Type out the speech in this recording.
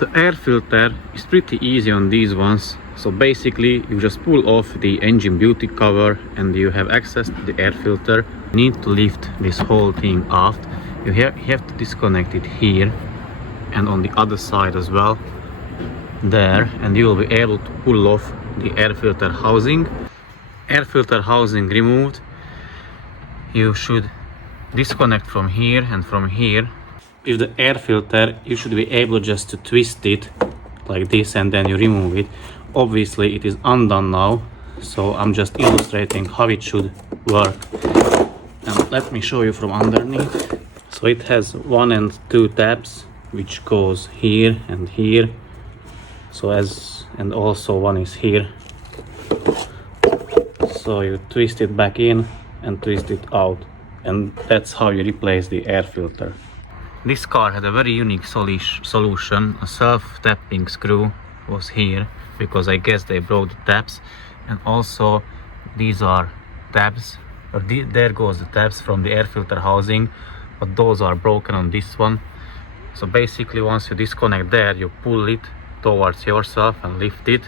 The air filter is pretty easy on these ones. So basically you just pull off the engine beauty cover and you have access to the air filter. You need to lift this whole thing off. You have to disconnect it here and on the other side as well, there, and you will be able to pull off the air filter housing. Air filter housing removed, you should disconnect from here and from here. With the air filter you should be able just to twist it like this and then you remove it. Obviously it is undone now, so I'm just illustrating how it should work. And let me show you from underneath. So it has 1 and 2 tabs which goes here and here, and also one is here. So you twist it back in and twist it out, and that's how you replace the air filter. This car had a very unique solution. A self-tapping screw was here because I guess they broke the tabs, and also these are tabs, or there goes the tabs from the air filter housing, but those are broken on this one. So basically once you disconnect there, you pull it towards yourself and lift it,